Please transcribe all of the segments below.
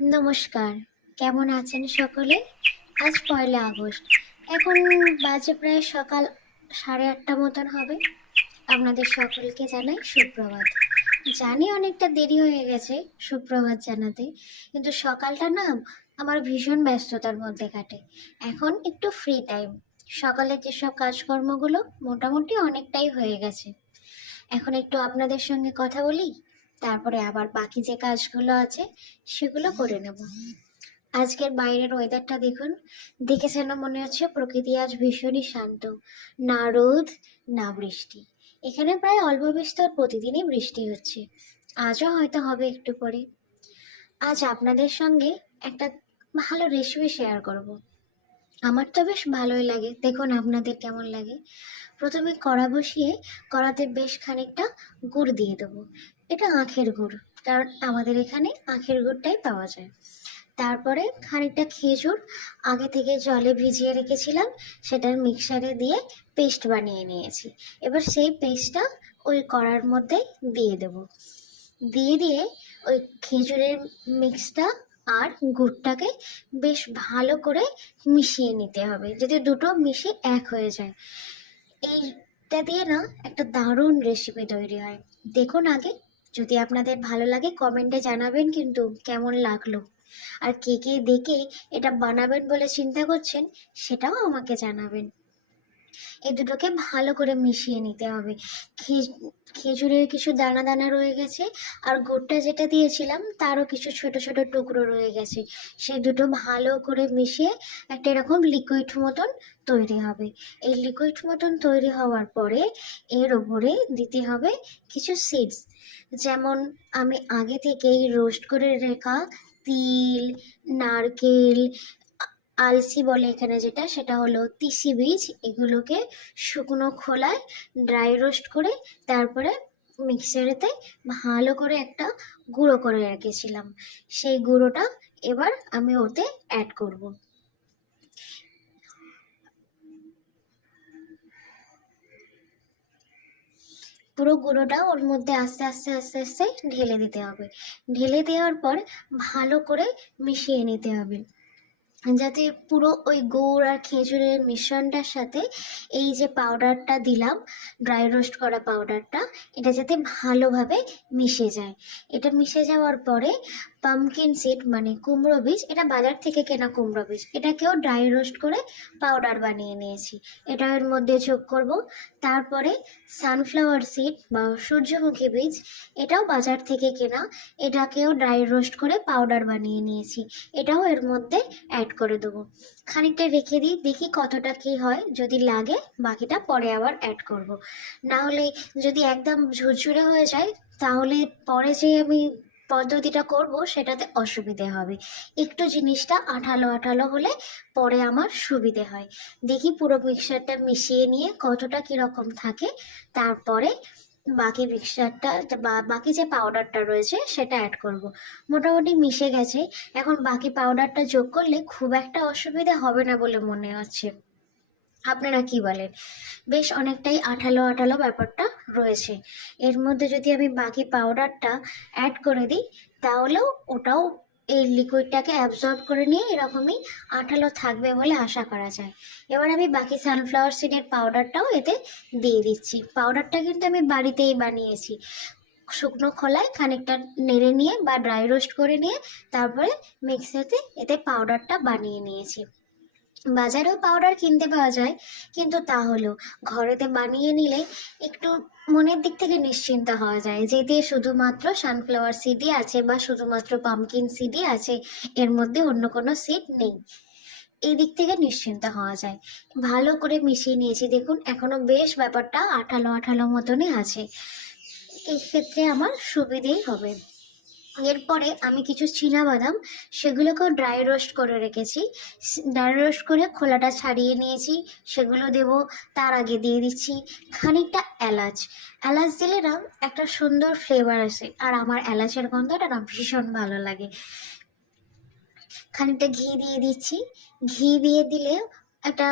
নমস্কার। কেমন আছেন সকলে? আজ পয়লা আগস্ট। এখন বাজে প্রায় সকাল সাড়ে আটটা মতন হবে। আপনাদের সকলকে জানাই সুপ্রভাত। জানি অনেকটা দেরি হয়ে গেছে সুপ্রভাত জানাতে, কিন্তু সকালটা না আমার ভীষণ ব্যস্ততার মধ্যে কাটে। এখন একটু ফ্রি টাইম সকালের যেসব কাজকর্মগুলো মোটামুটি অনেকটাই হয়ে গেছে। এখন একটু আপনাদের সঙ্গে কথা বলি। তারপরে আবার বাকি যে কাজগুলো আছে, সেগুলো করে নেব। আজকের বাইরের ওয়েদারটা দেখুন। দেখে যেন মনে হচ্ছে প্রকৃতি আজ ভীষণই শান্ত। না রোদ, না বৃষ্টি। এখানে প্রায় অল্প বিস্তর প্রতিদিনই বৃষ্টি হচ্ছে। আজও হয়তো হবে একটু পরে। আজ আপনাদের সঙ্গে একটা ভালো রেসিপি শেয়ার করব। আমার তো বেশ ভালোই লাগে। দেখুন আপনাদের কেমন লাগে। প্রথমে কড়া বসিয়ে কড়াতে বেশ খানিকটা গুড় দিয়ে দেবো। এটা আখের গুড়। কারণ আমাদের এখানে আখের গুড়টাই পাওয়া যায়। তারপরে খানিকটা খেজুর, আগে থেকে জলে ভিজিয়ে রেখেছিলাম, সেটার মিক্সারে দিয়ে পেস্ট বানিয়ে নিয়েছি। এবার সেই পেস্টটা ওই কড়ার মধ্যে দিয়ে দেব। দিয়ে দিয়ে ওই খেজুরের মিক্সটা আর গুড়টাকে বেশ ভালো করে মিশিয়ে নিতে হবে, যাতে দুটো মিশে এক হয়ে যায়। এইটা দিয়ে না একটা দারুণ রেসিপি তৈরি হয়। দেখুন আগে যদি আপনাদের ভালো লাগে কমেন্টে জানাবেন কিন্তু কেমন লাগল। আর কে কে দেখে এটা বানাবেন বলে চিন্তা করছেন, সেটাও আমাকে জানাবেন। এই দুটোকে ভালো করে মিশিয়ে নিতে হবে। খেজুরের কিছু দানা দানা রয়ে গেছে, আর গুড়টা যেটা দিয়েছিলাম তারও কিছু ছোট ছোট টুকরো রয়ে গেছে। সেই দুটো ভালো করে মিশিয়ে একটা এরকম লিকুইড মতন তৈরি হবে। এই লিকুইড মতন তৈরি হওয়ার পরে এর ওপরে দিতে হবে কিছু সিডস যেমন আমি আগে থেকেই রোস্ট করে রেখা তিল, নারকেল আলসি বলে এখানে যেটা, সেটা হলো তিসি বীজ। এগুলোকে শুকনো খোলায় ড্রাই রোস্ট করে তারপরে মিক্সারেতে ভালো করে একটা গুঁড়ো করে রেখেছিলাম। সেই গুঁড়োটা এবার আমি ওতে অ্যাড করব। পুরো গুঁড়োটা ওর মধ্যে আস্তে আস্তে আস্তে আস্তে ঢেলে দিতে হবে। ঢেলে দেওয়ার পর ভালো করে মিশিয়ে নিতে হবে। যাতে পুরো ওই গুড় আর খেজুরের মিশ্রণটার সাথে এই যে পাউডারটা দিলাম ড্রাই রোস্ট করা পাউডারটা এটা যাতে ভালোভাবে মিশে যায়। এটা মিশে যাওয়ার পরে পামকিন সিড মানে কুমড়ো বীজ, এটা বাজার থেকে কেনা কুমড়ো বীজ। এটাকেও ড্রাই রোস্ট করে পাউডার বানিয়ে নিয়েছি। এটা এর মধ্যে যোগ করব। তারপরে সানফ্লাওয়ার সিড বা সূর্যমুখী বীজ, এটাও বাজার থেকে কেনা। এটাকেও ড্রাই রোস্ট করে পাউডার বানিয়ে নিয়েছি। এটাও এর মধ্যে অ্যাড করে দেবো। খানিকটা রেখে দিই, দেখি কতটা কি হয়। যদি লাগে, বাকিটা পরে আবার অ্যাড করব। না হলে যদি একদম ঝুরঝুরে হয়ে যায়, তাহলে পরে যে আমি পদ্ধতিটা করব, সেটাতে অসুবিধে হবে। একটু জিনিসটা আঠালো আঠালো হলে পরে আমার সুবিধে হয়। দেখি পুরো মিক্সারটা মিশিয়ে নিয়ে কতটা কীরকম থাকে, তারপরে বাকি মিক্সচারটা বাকি যে পাউডারটা রয়েছে, সেটা অ্যাড করব। মোটামুটি মিশে গেছে। এখন বাকি পাউডারটা যোগ করলে খুব একটা অসুবিধা হবে না বলে মনে হচ্ছে। আপনারা কি বলেন? বেশ অনেকটাই আঠালো আঠালো ব্যাপারটা রয়েছে। এর মধ্যে যদি আমি বাকি পাউডারটা অ্যাড করে দিই, তাহলেও ওটাও এই লিকুইডটাকে অ্যাবজর্ব করে নিয়ে এরকমই আঠালো থাকবে বলে আশা করা যায়। এবার আমি বাকি সানফ্লাওয়ার সিডের পাউডারটাও এতে দিয়ে দিচ্ছি। পাউডারটা কিন্তু আমি বাড়িতেই বানিয়েছি। শুকনো খোলায় খানিকটা নেড়ে নিয়ে বা ড্রাই রোস্ট করে নিয়ে তারপরে মিক্সারতে এতে পাউডারটা বানিয়ে নিয়েছি। বাজারেও পাউডার কিনতে পাওয়া যায়, কিন্তু তা হলেও ঘরেতে বানিয়ে নিলে একটু মনের দিক থেকে নিশ্চিন্ত হওয়া যায় যেতে শুধুমাত্র সানফ্লাওয়ার সিডই আছে বা শুধুমাত্র পামকিন সিডই আছে, এর মধ্যে অন্য কোনো সিড নেই। এই দিক থেকে নিশ্চিন্ত হওয়া যায়। ভালো করে মিশিয়ে নিয়েছি, দেখুন, এখনও বেশ ব্যাপারটা আঠালো আঠালো মতনই আছে। এই ক্ষেত্রে আমার সুবিধেই হবে। এরপরে আমি কিছু বাদাম সেগুলোকেও ড্রাই রোস্ট করে রেখেছি। ড্রাই রোস্ট করে খোলাটা ছাড়িয়ে নিয়েছি, সেগুলো দেব, তার আগে দিয়ে দিচ্ছি খানিকটা এলাচ। এলাচ দিলে না একটা সুন্দর ফ্লেভার আসে, আর আমার এলাচের গন্ধটা না ভীষণ ভালো লাগে। খানিকটা ঘি দিয়ে দিচ্ছি। ঘি দিয়ে দিলে একটা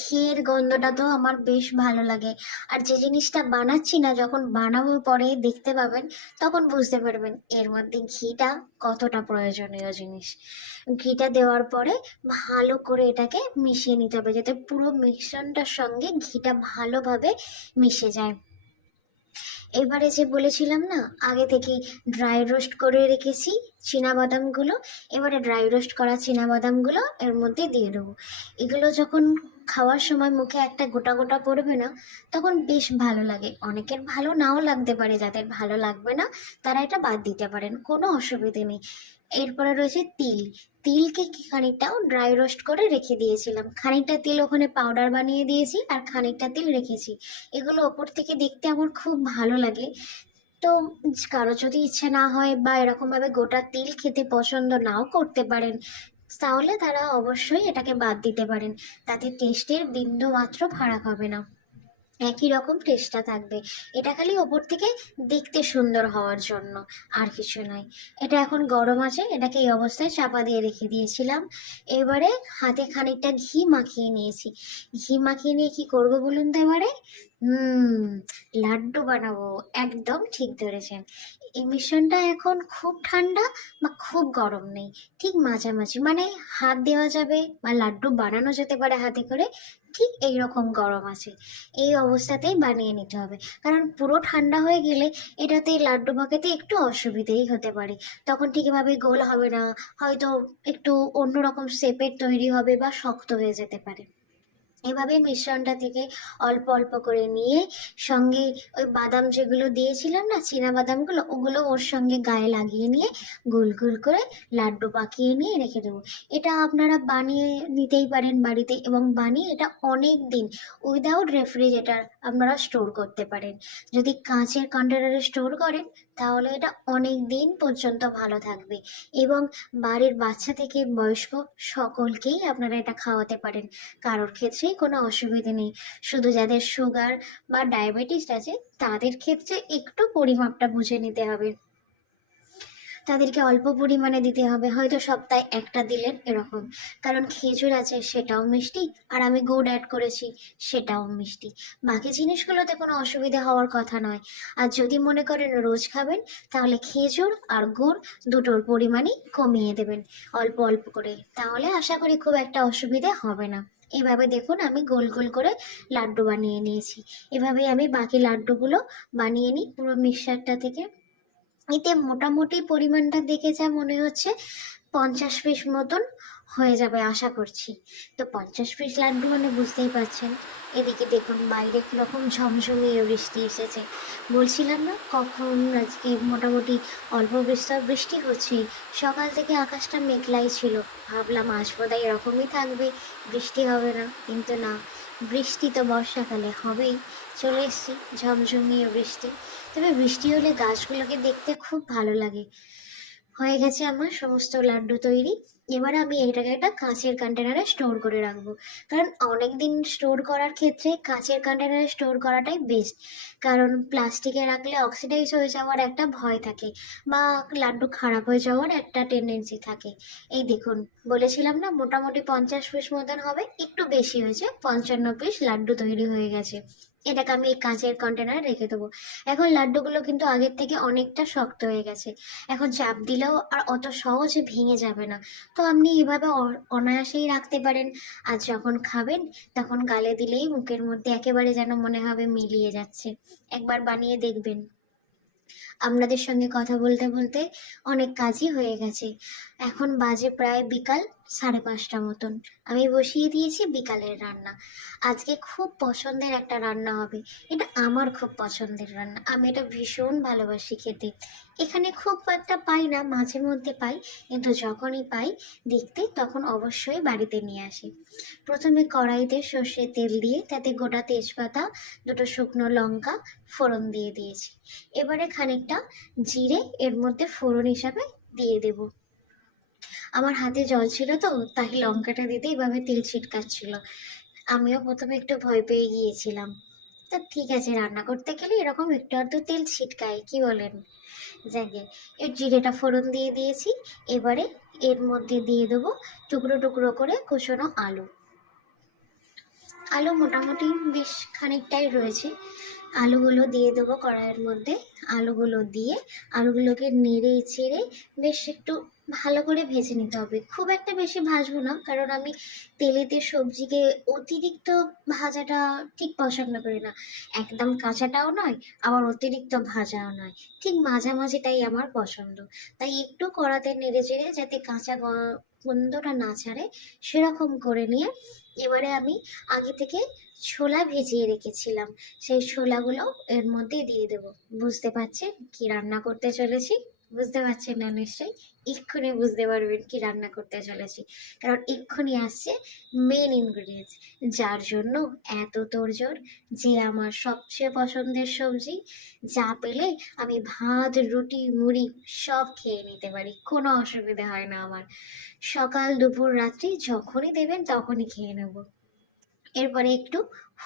ঘিয়ের গন্ধটা তো আমার বেশ ভালো লাগে। আর যে জিনিসটা বানাচ্ছি না, যখন বানাবো পরে দেখতে পাবেন, তখন বুঝতে পারবেন এর মধ্যে ঘিটা কতটা প্রয়োজনীয় জিনিস। ঘিটা দেওয়ার পরে ভালো করে এটাকে মিশিয়ে নিতে হবে, যাতে পুরো মিশ্রণটার সঙ্গে ঘিটা ভালোভাবে মিশে যায়। এবারে যে বলেছিলাম না, আগে থেকে ড্রাই রোস্ট করে রেখেছি। বাদামগুলো এবারে ড্রাই রোস্ট করা বাদামগুলো এর মধ্যে দিয়ে দেবো। এগুলো যখন খাওয়ার সময় মুখে একটা গোটা গোটা পড়বে না, তখন বেশ ভালো লাগে। অনেকের ভালো নাও লাগতে পারে, যাদের ভালো লাগবে না, তারা এটা বাদ দিতে পারেন, কোনো অসুবিধে নেই। এরপরে রয়েছে তিল। তিলকে খানিকটাও ড্রাই রোস্ট করে রেখে দিয়েছিলাম। খানিকটা তিল ওখানে পাউডার বানিয়ে দিয়েছি আর খানিকটা তিল রেখেছি। এগুলো ওপর থেকে দেখতে আমার খুব ভালো লাগে। তো কারও যদি ইচ্ছে না হয় বা এরকমভাবে গোটা তিল খেতে পছন্দ নাও করতে পারেন, তাহলে তারা অবশ্যই এটাকে বাদ দিতে পারেন। তাতে টেস্টের বিন্দু মাত্র ফারাক হবে না। একই রকম টেস্টটা থাকবে। এটা খালি ওপর থেকে দেখতে সুন্দর হওয়ার জন্য, আর কিছু নয়। এটা এখন গরম আছে, এটাকে এই অবস্থায় চাপা দিয়ে রেখে দিয়েছিলাম। এবারে হাতে খানিকটা ঘি মাখিয়ে নিয়েছি। ঘি মাখিয়ে নিয়ে কি করব বলুন তো এবারে? হুম, লাড্ডু বানাবো, একদম ঠিক ধরেছেন। এই মিশ্রণটা এখন খুব ঠান্ডা বা খুব গরম নেই, ঠিক মাঝামাঝি। মানে হাত দেওয়া যাবে বা লাড্ডু বানানো যেতে পারে হাতে করে, ঠিক এই রকম গরম আছে। এই অবস্থাতেই বানিয়ে নিতে হবে। কারণ পুরো ঠান্ডা হয়ে গেলে এটাতে লাড্ডু পাকাতে একটু অসুবিধেই হতে পারে। তখন ঠিক এভাবে গোল হবে না, হয়তো একটু অন্যরকম শেপের তৈরি হবে বা শক্ত হয়ে যেতে পারে। এভাবে মিশ্রণটা থেকে অল্প অল্প করে নিয়ে সঙ্গে ওই বাদাম যেগুলো দিয়েছিলাম না, চীনা বাদামগুলো, ওগুলো ওর সঙ্গে গায়ে লাগিয়ে নিয়ে গোল গোল করে লাড্ডু পাকিয়ে নিয়ে রেখে দেবো। এটা আপনারা বানিয়ে নিতেই পারেন বাড়িতে এবং বানিয়ে এটা অনেক দিন উইদাউট রেফ্রিজারেটর আপনারা স্টোর করতে পারেন। যদি কাঁচের কন্টেনারে স্টোর করেন তাহলে এটা অনেক দিন পর্যন্ত ভালো থাকবে। এবং বাড়ির বাচ্চা থেকে বয়স্ক সকলকেই আপনারা এটা খাওয়াতে পারেন। কারোর ক্ষেত্রেই কোনো অসুবিধে নেই। শুধু যাদের সুগার বা ডায়াবেটিস আছে, তাদের ক্ষেত্রে একটু পরিমাপটা বুঝে নিতে হবে। তাদেরকে অল্প পরিমাণে দিতে হবে। হয়তো সপ্তাহে একটা দিলেন এরকম। কারণ খেজুর আছে, সেটাও মিষ্টি। আর আমি গুড় অ্যাড করেছি, সেটাও মিষ্টি। বাকি জিনিসগুলোতে কোনো অসুবিধা হওয়ার কথা নয়। আর যদি মনে করেন রোজ খাবেন, তাহলে খেজুর আর গুড় দুটোর পরিমাণই কমিয়ে দেবেন, অল্প অল্প করে। তাহলে আশা করি খুব একটা অসুবিধে হবে না। এভাবে দেখুন, আমি গোল গোল করে লাড্ডু বানিয়ে নিয়েছি। এভাবেই আমি বাকি লাড্ডুগুলো বানিয়ে নিই পুরো মিক্সারটা থেকে। এতে মোটামুটি পরিমাণটা দেখে যা মনে হচ্ছে পঞ্চাশ পিস মতন হয়ে যাবে, আশা করছি। তো পঞ্চাশ পিস লাড্ডু মানে বুঝতেই পারছেন। এদিকে দেখুন, বাইরে কীরকম ঝমঝমিয়ে বৃষ্টি এসেছে। বলছিলাম না, কখন আজকে মোটামুটি অল্প বিস্তর বৃষ্টি হচ্ছে? সকাল থেকে আকাশটা মেঘলাই ছিল। ভাবলাম আজ বোধহয় এরকমই থাকবে, বৃষ্টি হবে না। কিন্তু না, বৃষ্টি তো বর্ষাকালে হবেই। চলে এসছি, ঝমঝমিয়ে বৃষ্টি। তবে বৃষ্টি হলে গাছগুলোকে দেখতে খুব ভালো লাগে। হয়ে গেছে আমার সমস্ত লাড্ডু তৈরি। এবার আমি এটাকে একটা কাঁচের কন্টেনারে স্টোর করে রাখব। কারণ অনেক দিন স্টোর করার ক্ষেত্রে কাঁচের কন্টেনারে স্টোর করাটাই বেস্ট কারণ প্লাস্টিকে রাখলে অক্সিডাইজ হয়ে যাওয়ার একটা ভয় থাকে বা লাড্ডু খারাপ হয়ে যাওয়ার একটা টেন্ডেন্সি থাকে। এই দেখুন, বলেছিলাম না মোটামুটি পঞ্চাশ পিস মতন হবে, একটু বেশি হয়েছে, পঞ্চান্ন পিস লাড্ডু তৈরি হয়ে গেছে। এটাকে আমি এই কাঁচের কন্টেনারে রেখে দেবো। এখন লাড্ডুগুলো কিন্তু আগের থেকে অনেকটা শক্ত হয়ে গেছে। এখন চাপ দিলেও আর অত সহজে ভেঙে যাবে না। তো আপনি এভাবে অনায়াসেই রাখতে পারেন। আর যখন খাবেন, তখন গালে দিলেই মুখের মধ্যে একেবারে যেন মনে হবে মিলিয়ে যাচ্ছে। একবার বানিয়ে দেখবেন। আপনাদের সঙ্গে কথা বলতে বলতে অনেক কাজই হয়ে গেছে। এখন বাজে প্রায় বিকাল। সাড়ে পাঁচটা মতন। আমি বসিয়ে দিয়েছি বিকালের রান্না। আজকে খুব পছন্দের একটা রান্না হবে। এটা আমার খুব পছন্দের রান্না। আমি এটা ভীষণ ভালোবাসি খেতে। এখানে খুব একটা পাই না, মাঝে মধ্যে পাই, কিন্তু যখনই পাই দেখতে, তখন অবশ্যই বাড়িতে নিয়ে আসি। প্রথমে কড়াইতে সর্ষের তেল দিয়ে, তাতে গোটা তেজপাতা, দুটো শুকনো লঙ্কা ফোড়ন দিয়ে দিয়েছি। এবারে খানিকটা জিরে, এর মধ্যে ফোড়ন হিসাবে দিয়ে দেবো। আমার হাতে জল ছিল তো, তাই লঙ্কাটা দিতে এইভাবে তেল ছিটকাচ্ছিল। আমিও প্রথমে একটু ভয় পেয়ে গিয়েছিলাম। তা ঠিক আছে, রান্না করতে গেলে এরকম একটু আধটু তেল ছিটকায়, কি বলেন? যাকে এর জিরেটা ফোড়ন দিয়ে দিয়েছি, এবারে এর মধ্যে দিয়ে দেবো টুকরো টুকরো করে কুচনো আলু। আলু মোটামুটি বেশ খানিকটাই রয়েছে। আলুগুলো দিয়ে দেবো কড়াইয়ের মধ্যে। আলুগুলো দিয়ে আলুগুলোকে নেড়ে চেড়ে বেশ একটু ভালো করে ভেজে নিতে হবে। খুব একটা বেশি ভাজবো না, কারণ আমি তেলেতে সবজিকে অতিরিক্ত ভাজাটা ঠিক পছন্দ করি না। একদম কাঁচাটাও নয়, আবার অতিরিক্ত ভাজাও নয়। ঠিক মাঝামাঝিটাই আমার পছন্দ। তাই একটু কড়াতে নেড়ে চেড়ে যাতে কাঁচা গন্ধটা না ছাড়ে, সেরকম করে নিয়ে এবারে আমি আগে থেকে ছোলা ভেজিয়ে রেখেছিলাম। সেই ছোলাগুলো এর মধ্যে দিয়ে দেবো। বুঝতে পারছেন কি রান্না করতে চলেছি? বুঝতে পারছেন না নিশ্চয়ই? এক্ষুনি বুঝতে পারবেন কি রান্না করতে চলেছি। কারণ এক্ষুনি আসছে মেন ইনগ্রিডিয়েন্টস যার জন্য এত তোড়জোড় যে আমার সবচেয়ে পছন্দের সবজি, যা পেলে আমি ভাত, রুটি, মুড়ি সব খেয়ে নিতে পারি। কোনো অসুবিধা হয় না আমার। সকাল, দুপুর, রাত্রি যখনই দেবেন তখনই খেয়ে নেব। এরপরে একটু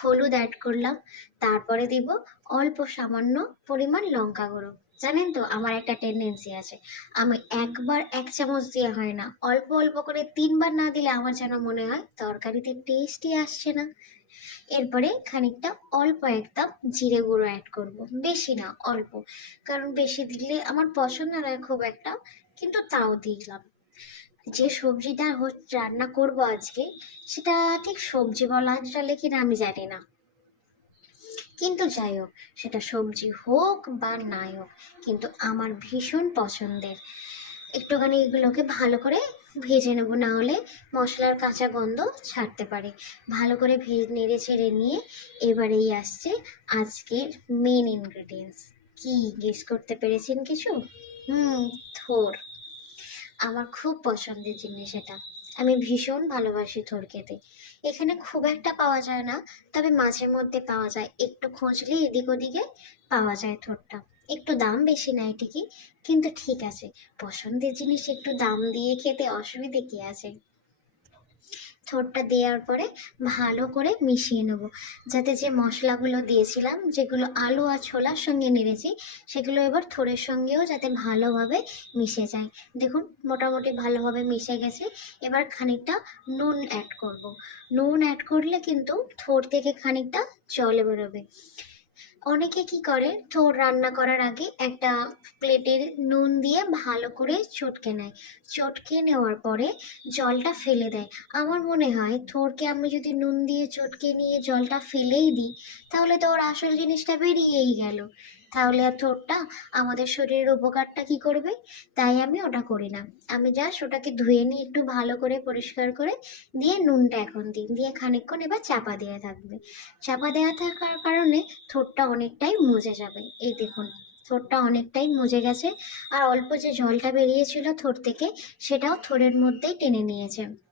হলুদ অ্যাড করলাম। তারপরে দিব অল্প সামান্য পরিমাণ লঙ্কা গুঁড়ো। জানেন তো আমার একটা টেন্ডেন্সি আছে। আমি একবার এক চামচ দিয়ে হয় না। অল্প অল্প করে তিনবার না দিলে আমার যেন মনে হয় তরকারিতে টেস্টই আসছে না। এরপরে খানিকটা অল্প একদম জিরে গুঁড়ো অ্যাড করব। বেশি না, অল্প। কারণ বেশি দিলে আমার পছন্দ নয় খুব একটা, কিন্তু তাও দিলাম। যে সবজিটা রান্না করব আজকে, সেটা ঠিক সবজি বলা চলে কিনা আমি জানি না। কিন্তু যাই হোক, সেটা সবজি হোক বা নাই হোক, কিন্তু আমার ভীষণ পছন্দের। একটুখানি এগুলোকে ভালো করে ভেজে নেব, না হলে মশলার কাঁচা গন্ধ ছাড়তে পারে। ভালো করে ভেজে, নেড়ে ছেড়ে নিয়ে এবারেই আসছে আজকের মেন ইনগ্রিডিয়েন্টস কি গেস করতে পেরেছেন কিছু? হুম, থোর। আমার খুব পছন্দের জিনিস এটা। আমি ভীষণ ভালোবাসি থোর খেতে এখানে খুব একটা পাওয়া যায় না, তবে মাঝে মধ্যে পাওয়া যায়। একটু খুঁজলে এদিক ওদিকে পাওয়া যায় থোরটা। একটু দাম বেশি নেয় ঠিকই, কিন্তু ঠিক আছে। পছন্দের জিনিস একটু দাম দিয়ে খেতে অসুবিধে কী আছে? থোরটা দেওয়ার পরে ভালো করে মিশিয়ে নেব। যাতে যে মশলাগুলো দিয়েছিলাম, যেগুলো আলু আর ছোলার সঙ্গে নেড়েছি, সেগুলো এবার থোড়ের সঙ্গেও যাতে ভালোভাবে মিশে যায়। দেখুন, মোটামুটি ভালোভাবে মিশে গেছে। এবার খানিকটা নুন অ্যাড করব। নুন অ্যাড করলে কিন্তু থোর থেকে খানিকটা জল বেরোবে। অনেকে কি করে? থোর রান্না করার আগে একটা প্লেটের নুন দিয়ে ভালো করে চটকে নেয়। চটকে নেওয়ার পরে জলটা ফেলে দেয়। আমার মনে হয় থোরকে আমি যদি নুন দিয়ে চটকে নিয়ে জলটা ফেলেই দিই, তাহলে তো ওর আসল জিনিসটা বেরিয়েই গেল। তাহলে আর থোরটা আমাদের শরীরের উপকারটা কি করবে? তাই আমি ওটা করি না। আমি জাস্ট ওটাকে ধুয়ে নিয়ে একটু ভালো করে পরিষ্কার করে দিয়ে নুনটা এখন দিই। দিয়ে খানিকক্ষণ এবার চাপা দেওয়া থাকবে। চাপা দেওয়া থাকার কারণে থোরটা অনেকটাই মুজে যাবে। এই দেখুন থোরটা অনেকটাই মুজে গেছে। আর অল্প যে জলটা বেরিয়েছিল থোর থেকে, সেটাও থোরের মধ্যেই টেনে নিয়েছে।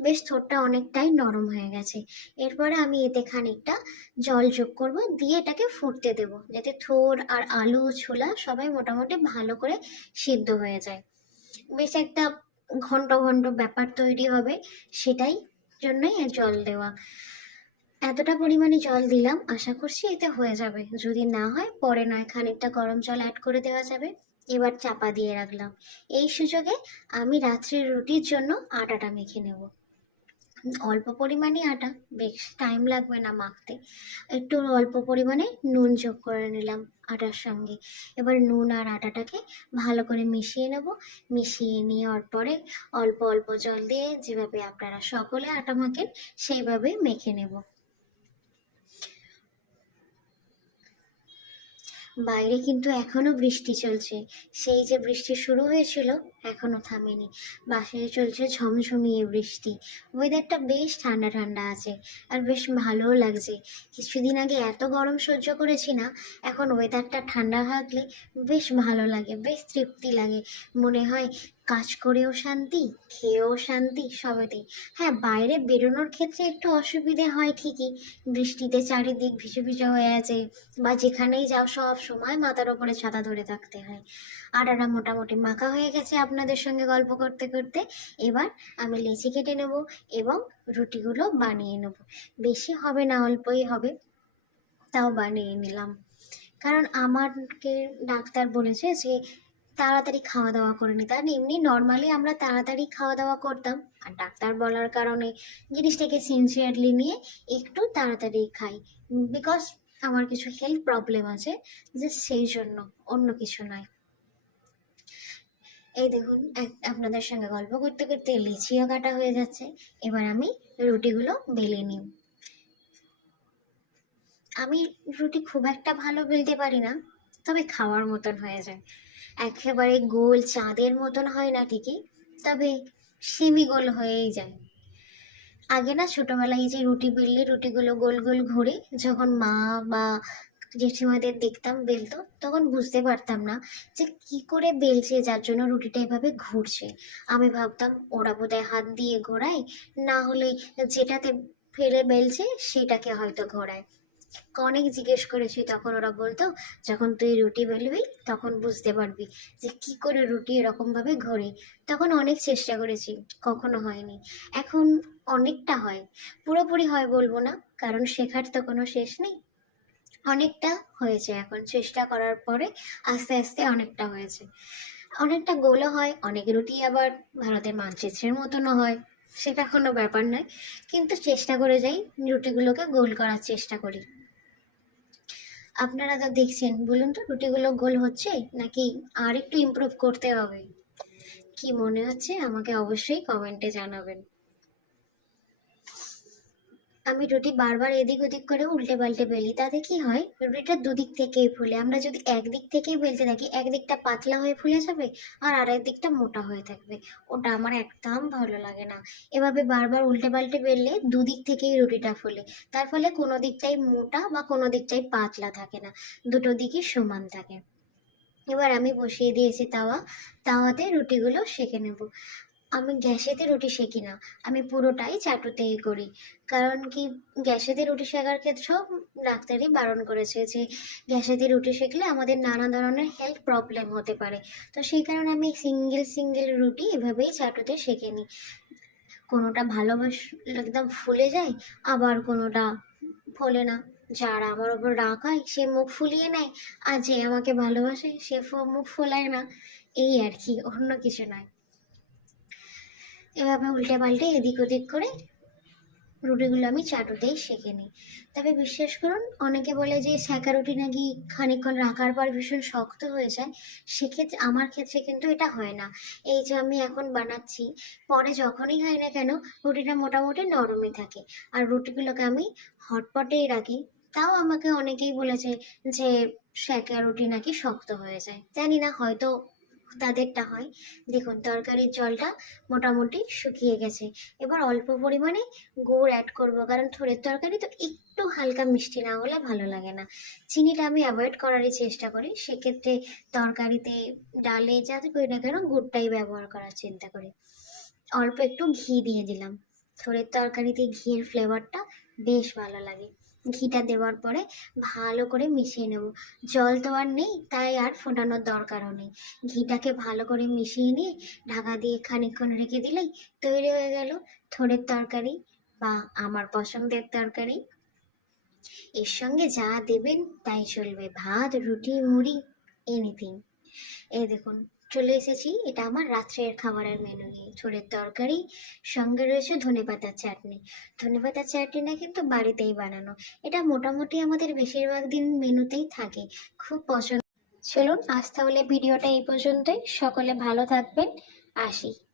বেশ থোরটা অনেকটাই নরম হয়ে গেছে। এরপরে আমি এতে খানিকটা জল যোগ করব, দিয়ে এটাকে ফুটতে দেব, যাতে থোর আর আলু ছোলা সবাই মোটামুটি ভালো করে সিদ্ধ হয়ে যায়। বেশ একটা ঘন্ট ঘন্ট ব্যাপার তৈরি হবে সেটাই জন্যই জল দেওয়া। এতটা পরিমাণে জল দিলাম, আশা করছি এতে হয়ে যাবে। যদি না হয়, পরে নয়, খানিকটা গরম জল অ্যাড করে দেওয়া যাবে। এবার চাপা দিয়ে রাখলাম। এই সুযোগে আমি রাত্রের রুটির জন্য আটাটা মেখে নেব। অল্প পরিমাণে আটা, বেশ টাইম লাগবে না মাখতে। একটু অল্প পরিমাণে নুন যোগ করে নিলাম আটার সঙ্গে। এবার নুন আর আটাটাকে ভালো করে মিশিয়ে নেব। মিশিয়ে নেওয়ার পরে অল্প অল্প জল দিয়ে যেভাবে আপনারা সকলে আটা মাখেন সেইভাবেই মেখে নেব। বাইরে কিন্তু এখনও বৃষ্টি চলছে। সেই যে বৃষ্টি শুরু হয়েছিল এখনও থামেনি। বাসায় চলছে ঝমঝমিয়ে বৃষ্টি। ওয়েদারটা বেশ ঠান্ডা ঠান্ডা আছে আর বেশ ভালোও লাগছে। কিছুদিন আগে এত গরম সহ্য করেছি না, এখন ওয়েদারটা ঠান্ডা থাকলে বেশ ভালো লাগে, বেশ তৃপ্তি লাগে। মনে হয় কাজ করেও শান্তি, খেয়েও শান্তি সবেতেই। হ্যাঁ বাইরে বেরোনোর ক্ষেত্রে একটু অসুবিধে হয় ঠিকই। বৃষ্টিতে চারিদিক ভিজে ভিজে হয়ে আছে বা যেখানেই যাও সব সময় মাথার ওপরে ছাতা ধরে থাকতে হয়। আটাটা মোটামুটি মাখা হয়ে গেছে আপনাদের সঙ্গে গল্প করতে করতে এবার আমি লেচি কেটে নেব এবং রুটিগুলো বানিয়ে নেব। বেশি হবে না, অল্পই হবে। তাও বানিয়ে নিলাম। কারণ আমাকে ডাক্তার বলেছে যে তাড়াতাড়ি খাওয়া দাওয়া করে নিতাম এমনি নর্মালি আমরা তাড়াতাড়ি খাওয়া দাওয়া করতাম। আর ডাক্তার বলার কারণে জিনিসটাকে সিনসিয়ারলি নিয়ে একটু তাড়াতাড়ি খাই। বিকজ আমার কিছু হেলথ প্রবলেম আছে যে সেই জন্য, অন্য কিছু নয়। এই দেখুন আপনাদের সঙ্গে গল্প করতে করতে লিচিও কাটা হয়ে যাচ্ছে। এবার আমি রুটিগুলো বেলে নিই। আমি রুটি খুব একটা ভালো বেলতে পারি না, তবে খাওয়ার মতন হয়ে যায়। একেবারে গোল চাঁদের মতন হয় না ঠিকই, তবে সেমি গোল হয়েই যায়। আগে না ছোটবেলায় এই যে রুটি বেললে রুটিগুলো গোল গোল ঘুরে, যখন মা বা জেঠিমাদের দেখতাম বেলতো, তখন বুঝতে পারতাম না যে কি করে বেলছে, যার জন্য রুটিটা এভাবে ঘুরছে। আমি ভাবতাম, ওরা বোধহয় হাত দিয়ে ঘোরায়, না হলে যেটাতে ফেলে বেলছে, সেটাকে হয়তো ঘোরায়। অনেক জিজ্ঞেস করেছি, তখন ওরা বলতো, যখন তুই রুটি বেলবি, তখন বুঝতে পারবি যে কি করে রুটি এরকম ভাবে ঘোরে। তখন অনেক চেষ্টা করেছি, কখনো হয়নি। এখন অনেকটা হয়। পুরোপুরি হয় বলব না, কারণ শেখার তো কোনো শেষ নেই। অনেকটা হয়েছে এখন। চেষ্টা করার পরে আস্তে আস্তে অনেকটা হয়েছে। অনেকটা গোলও হয়, অনেক রুটি আবার ভারতের মানচিত্রের মতনও হয়, সেটা কোনো ব্যাপার নয়। কিন্তু চেষ্টা করে যাই, রুটিগুলোকে গোল করার চেষ্টা করি। আপনারা যা দেখছেন, বলুন তো রুটিগুলো গোল হচ্ছে নাকি আর একটু ইমপ্রুভ করতে হবে? কি মনে হচ্ছে আমাকে অবশ্যই কমেন্টে জানাবেন। আমি রুটি বারবার এদিক ওদিক করে উল্টে পাল্টে বেলি, তাতে কি হয়? রুটিটা দুদিক থেকেই ফুলে। আমরা যদি একদিক থেকেই বেলতে থাকি, একদিকটা পাতলা হয়ে ফুলে যাবে আর আরেক দিকটা মোটা হয়ে থাকবে। ওটা আমার একদম ভালো লাগে না। এভাবে বারবার উল্টে পাল্টে বেললে দুদিক থেকেই রুটিটা ফুলে। তার ফলে কোনো দিকটাই মোটা বা কোনো দিকটাই পাতলা থাকে না। দুটো দিকই সমান থাকে। এবার আমি বসিয়ে দিয়েছি তাওয়া। তাওয়াতে রুটিগুলো সেঁকে নেব। আমি গ্যাসেতে রুটি সেঁকি না। আমি পুরোটাই চাটুতেই করি। কারণ কি, গ্যাসেতে রুটি শেখার ক্ষেত্রেও ডাক্তারই বারণ করেছে যে, গ্যাসেতে রুটি সেঁকলে আমাদের নানা ধরনের হেলথ প্রবলেম হতে পারে। তো সেই কারণে আমি সিঙ্গেল সিঙ্গেল রুটি এভাবেই চাটুতে সেঁকে নিই কোনোটা ভালোবাস একদম ফুলে যায়, আবার কোনোটা ফোলে না। যার আমার ওপর রাগ হয়, সে মুখ ফুলিয়ে নেয়, আর যে আমাকে ভালোবাসে, সে মুখ ফোলায় না। এই আর কি, অন্য কিছু নয়। এভাবে উল্টে পাল্টে এদিক ওদিক করে রুটিগুলো আমি চাটুতেই সেঁকে নিই। তবে বিশ্বাস করুন, অনেকে বলে যে সেঁকা রুটি নাকি খানিকক্ষণ রাখার পর ভীষণ শক্ত হয়ে যায়। সেক্ষেত্রে আমার ক্ষেত্রে কিন্তু এটা হয় না। এই যে আমি এখন বানাচ্ছি, পরে যখনই হয় না কেন রুটিটা মোটামুটি নরমই থাকে। আর রুটিগুলোকে আমি হটপটেই রাখি। তাও আমাকে অনেকেই বলেছে যে সেঁকা রুটি নাকি শক্ত হয়ে যায়। জানি না, হয়তো তাদেরটা হয়। দেখুন, তরকারির জলটা মোটামুটি শুকিয়ে গেছে। এবার অল্প পরিমাণে গুড় অ্যাড করব, কারণ থোড়ের তরকারি তো একটু হালকা মিষ্টি না হলে ভালো লাগে না। চিনিটা আমি অ্যাভয়েড করারই চেষ্টা করি, সেক্ষেত্রে তরকারিতে ডালে যাতে করি না কেন গুড়টাই ব্যবহার করার চিন্তা করি। অল্প একটু ঘি দিয়ে দিলাম। থোড়ের তরকারিতে ঘিয়ের ফ্লেভারটা বেশ ভালো লাগে। ঘিটা দেওয়ার পরে ভালো করে মিশিয়ে নেব। জল তো আর নেই, তাই আর ফোটানোর দরকারও নেই। ঘিটাকে ভালো করে মিশিয়ে নিয়ে ঢাকা দিয়ে খানিকক্ষণ রেখে দিলেই তৈরি হয়ে গেল থোড়ের তরকারি বা আমার পছন্দের তরকারি। এর সঙ্গে যা দেবেন তাই চলবে, ভাত, রুটি, মুড়ি এনিথিং এই দেখুন চলে এসেছি। এটা আমার রাত্রের খাবারের মেনু নিয়ে। ছোলের তরকারি, সঙ্গে রয়েছে ধনেপাতার চাটনি। ধনেপাতার চাটনিটা কিন্তু বাড়িতেই বানানো। এটা মোটামুটি আমাদের বেশিরভাগ দিন মেনুতেই থাকে। খুব পছন্দ। চলুন, আজ তাহলে ভিডিওটা এই পর্যন্তই। সকলে ভালো থাকবেন। আসি।